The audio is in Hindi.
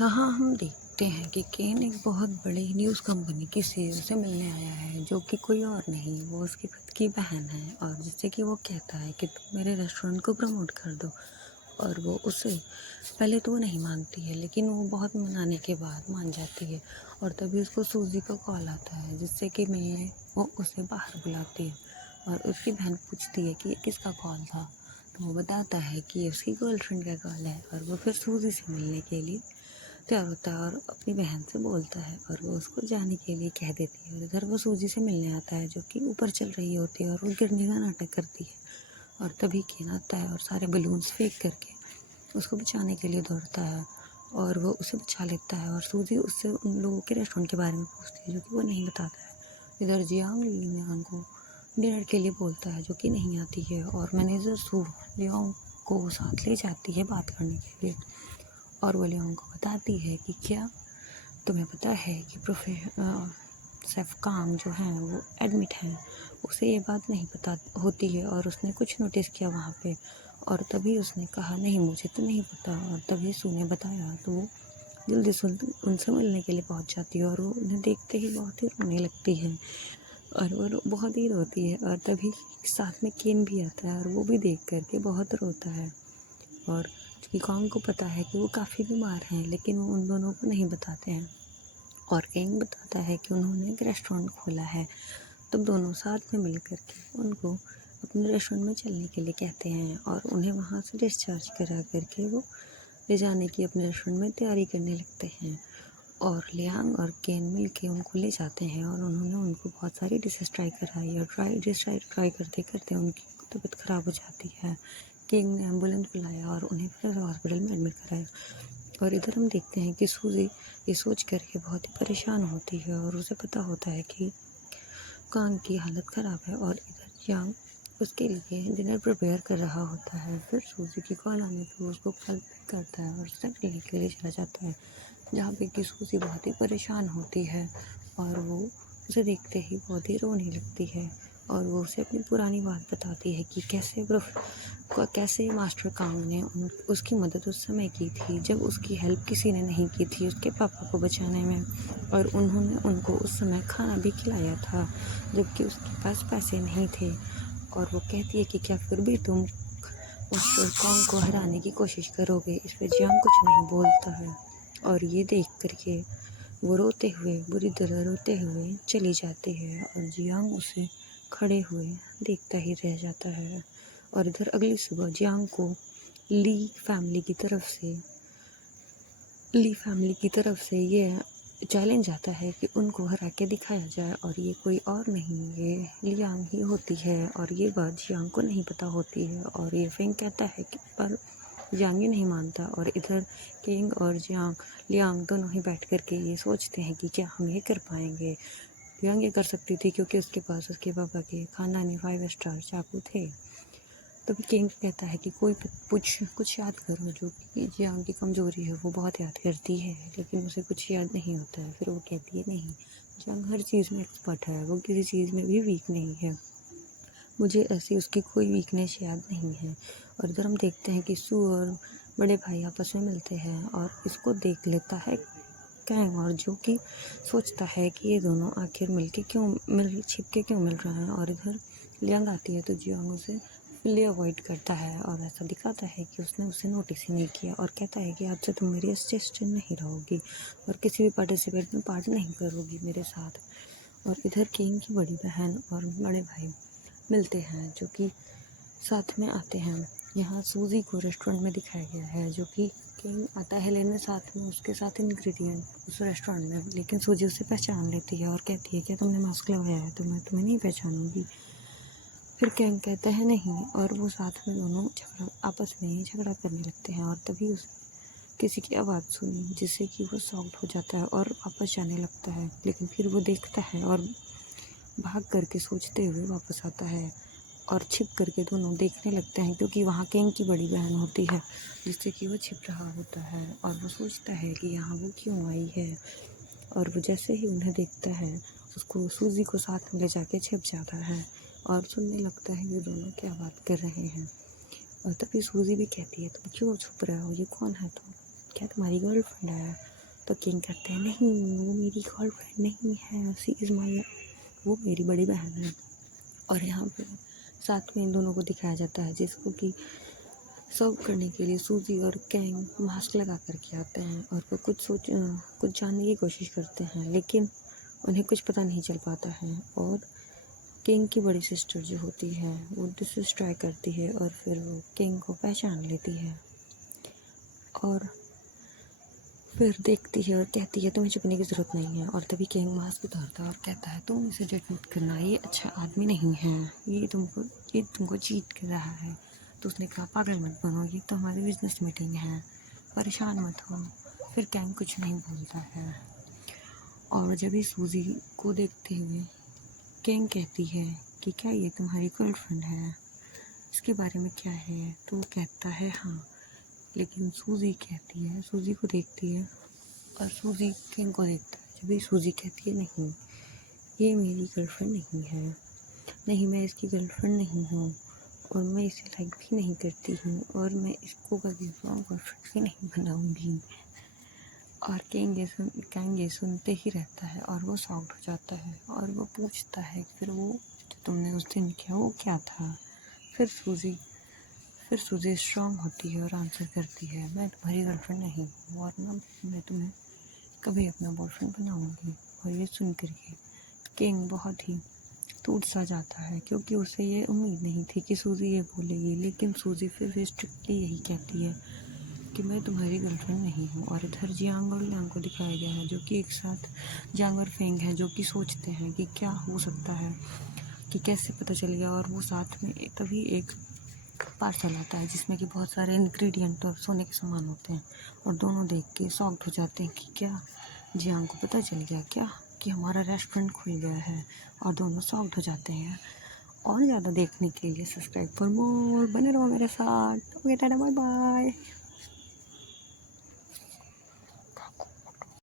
यहाँ हम देखते हैं कि केन एक बहुत बड़ी न्यूज़ कंपनी की सीईओ से मिलने आया है, जो कि कोई और नहीं, वो उसकी खुद की बहन है। और जिससे कि वो कहता है कि तुम मेरे रेस्टोरेंट को प्रमोट कर दो। और वो उसे पहले तो वो नहीं मानती है, लेकिन वो बहुत मनाने के बाद मान जाती है। और तभी उसको सूजी का कॉल आता है, जिससे कि मिलने वो उसे बाहर बुलाती है। और उसकी बहन पूछती है कि ये किसका कॉल था, तो वो बताता है कि ये उसकी गर्लफ्रेंड का कॉल है। और वो फिर सूजी से मिलने के लिए तैयार होता है और अपनी बहन से बोलता है, और वो उसको जाने के लिए कह देती है। और इधर वो सूजी से मिलने आता है, जो कि ऊपर चल रही होती है और वो गिरने का नाटक करती है। और तभी केन आता है और सारे बलून्स फेंक करके उसको बचाने के लिए दौड़ता है, और वो उसे बचा लेता है। और सूजी उससे उन लोगों के रेस्टोरेंट के बारे में पूछती है, जो कि वो नहीं बताता है। इधर जियांग लियांग को डिनर के लिए बोलता है, जो कि नहीं आती है। और मैनेजर सू लियांग को साथ ले जाती है बात करने के लिए। और वो लियांग को बताती है कि क्या तुम्हें पता है कि शेफ काम जो है वो एडमिट है। उसे ये बात नहीं पता होती है और उसने कुछ नोटिस किया वहाँ पे। और तभी उसने कहा, नहीं मुझे तो नहीं पता। और तभी सू ने बताया, तो वो जल्दी से उनसे मिलने के लिए पहुँच जाती है। और वो उन्हें देखते ही बहुत ही रोने लगती है, और वो बहुत ही रोती है। और तभी साथ में केन भी आता है, और वो भी देख करके बहुत रोता है। और चूँकि कॉन्ग को पता है कि वो काफ़ी बीमार हैं, लेकिन वो उन दोनों को नहीं बताते हैं। और किंग बताता है कि उन्होंने एक रेस्टोरेंट खोला है। तब दोनों साथ में मिल कर के उनको अपने रेस्टोरेंट में चलने के लिए कहते हैं, और उन्हें वहाँ से डिस्चार्ज करा करके वो ले जाने की अपने रेस्टोरेंट में तैयारी करने लगते हैं। और लियांग और केन मिल के उनको ले जाते हैं, और उन्होंने उनको बहुत सारी डिशेस ट्राई कराई। और ट्राई करते करते उनकी तबीयत ख़राब हो जाती है। किंग ने एम्बुलेंस बुलाया और उन्हें फिर हॉस्पिटल में एडमिट कराया। और इधर हम देखते हैं कि सूजी ये सोच करके बहुत ही परेशान होती है, और उसे पता होता है कि कांग की हालत ख़राब है। और इधर यांग उसके लिए डिनर प्रिपेयर कर रहा होता है। फिर सूजी की कॉल आने पर वो उसको कॉल पिक करता है और उससे मिलने के लिए चला जाता है, जहाँ पे कि सूजी बहुत ही परेशान होती है। और वो उसे देखते ही बहुत ही रोने लगती है, और वो उसे अपनी पुरानी बात बताती है कि कैसे मास्टर कांग ने उसकी मदद उस समय की थी, जब उसकी हेल्प किसी ने नहीं की थी उसके पापा को बचाने में। और उन्होंने उनको उस समय खाना भी खिलाया था, जबकि उसके पास पैसे नहीं थे। और वो कहती है कि क्या फिर भी तुम मास्टर कांग को हराने की कोशिश करोगे। इस पर जियांग कुछ नहीं बोलता है, और ये देख करके वो रोते हुए, बुरी तरह रोते हुए चली जाती है। और जियांग उसे खड़े हुए देखता ही रह जाता है। और इधर अगली सुबह जियांग को ली फैमिली की तरफ से ये चैलेंज आता है कि उनको हरा के दिखाया जाए, और ये कोई और नहीं, ये लियांग ही होती है। और ये बात जियांग को नहीं पता होती है, और ये फेंग कहता है कि पर जियांग ये नहीं मानता। और इधर किंग और लियांग दोनों ही बैठ कर के ये सोचते हैं कि क्या हम ये कर पाएंगे। लियांग ये कर सकती थी क्योंकि उसके पास उसके पापा के खानदानी 5 स्टार चाकू थे। तभी किंग कहता है कि कुछ याद करो, जो कि जियांग की कमज़ोरी है वो बहुत याद करती है, लेकिन उसे कुछ याद नहीं होता है। फिर वो कहती है, नहीं, जियांग हर चीज़ में एक्सपर्ट है, वो किसी चीज़ में भी वीक नहीं है, मुझे ऐसी उसकी कोई वीकनेस याद नहीं है। और इधर हम देखते हैं कि सू और बड़े भाई आपस में मिलते हैं, और इसको देख लेता है कैंग, और जो कि सोचता है कि ये दोनों आखिर छिप के क्यों मिल रहे हैं। और इधर लियांग आती है तो जियांग उसे फुल्ली अवॉइड करता है, और ऐसा दिखाता है कि उसने उसे नोटिस ही नहीं किया। और कहता है कि आज से तुम मेरी असिस्टेंट नहीं रहोगी, और किसी भी पार्टिसिपेट में पार्ट नहीं करोगी मेरे साथ। और इधर किंग की बड़ी बहन और बड़े भाई मिलते हैं, जो कि साथ में आते हैं। यहाँ सूजी को रेस्टोरेंट में दिखाया गया है, जो कि किंग आता है लेने साथ में उसके साथ इंग्रेडिएंट उस रेस्टोरेंट में, लेकिन सूजी उसे पहचान लेती है और कहती है, क्या तुमने मास्क लगाया है, तो मैं तुम्हें नहीं पहचानूंगी। फिर किंग कहता है नहीं, और वो साथ में दोनों आपस में ही झगड़ा करने लगते हैं। और तभी उसने किसी की आवाज़ सुनी, जिससे कि वो शॉक्ड हो जाता है और वापस जाने लगता है। लेकिन फिर वो देखता है और भाग करके सोचते हुए वापस आता है, और छिप करके दोनों देखने लगते हैं, क्योंकि वहाँ किंग की बड़ी बहन होती है, जिससे कि वो छिप रहा होता है। और वो सोचता है कि यहाँ वो क्यों आई है। और वो जैसे ही उन्हें देखता है, उसको सूजी को साथ में ले जाके छिप जाता है, और सुनने लगता है ये दोनों क्या बात कर रहे हैं। और तभी सूजी भी कहती है, तुम क्यों छुप रहे हो, ये कौन है, तुम क्या तुम्हारी गर्लफ्रेंड है? तो किंग कहते हैं नहीं वो मेरी गर्लफ्रेंड नहीं है, शी इज़ माई, वो मेरी बड़ी बहन है। और यहाँ पे साथ में इन दोनों को दिखाया जाता है जिसको कि सर्व करने के लिए सूजी और कैंग मास्क लगा करके आते हैं और वो कुछ जानने की कोशिश करते हैं, लेकिन उन्हें कुछ पता नहीं चल पाता है। और किंग की बड़ी सिस्टर जो होती है वो डिस्ट्रॉय करती है और फिर वो किंग को पहचान लेती है और फिर देखती है और कहती है तुम्हें छुपने की ज़रूरत नहीं है। और तभी किंग मास्क उतारता है और कहता है तुम इसे जज मत करना, ये अच्छा आदमी नहीं है, ये तुमको चीट कर रहा है। तो उसने कहा पागल मत बनो, ये तो हमारी बिजनेस मीटिंग है, परेशान मत हो। फिर किंग कुछ नहीं बोलता है। और जब ही सूजी को देखते हुए किंग कहती है कि क्या ये तुम्हारी गर्लफ्रेंड है, इसके बारे में क्या है? तो वो कहता है हाँ। लेकिन सूजी कहती है, सूजी को देखती है और सूजी किंग को देखता है। जब भी सूजी कहती है नहीं ये मेरी गर्लफ्रेंड नहीं है, नहीं मैं इसकी गर्लफ्रेंड नहीं हूँ और मैं इसे लाइक भी नहीं करती हूँ और मैं इसको कभी गर्लफ्रेंड भी नहीं बनाऊँगी। और किंग ये सुनते ही रहता है और वो शॉक्ड हो जाता है और वो पूछता है फिर वो जो तुमने उस दिन किया वो क्या था? फिर सूजी स्ट्रांग होती है और आंसर करती है मैं तुम्हारी गर्लफ्रेंड नहीं हूँ और ना मैं तुम्हें कभी अपना बॉयफ्रेंड बनाऊंगी। और ये सुन कर के किंग बहुत ही टूट सा जाता है क्योंकि उसे ये उम्मीद नहीं थी कि सूजी ये बोलेगी। लेकिन सूजी फिर भी स्ट्रिक्टली यही कहती है कि मैं तुम्हारी गर्लफ्रेंड नहीं हूँ। और इधर जियांग और लियांग को दिखाया गया है जो कि एक साथ जियांग और फेंग हैं जो कि सोचते हैं कि क्या हो सकता है, कि कैसे पता चल गया। और वो साथ में तभी एक पार्सल आता है जिसमें कि बहुत सारे इंग्रेडिएंट और सोने के सामान होते हैं और दोनों देख के शॉक्ड हो जाते हैं कि क्या जियांग को पता चल गया क्या कि हमारा रेस्टोरेंट खुल गया है। और दोनों शॉक्ड हो जाते हैं। और ज़्यादा देखने के लिए सब्सक्राइब फॉर मोर बने रहो मेरे साथ। Okay tata bye bye.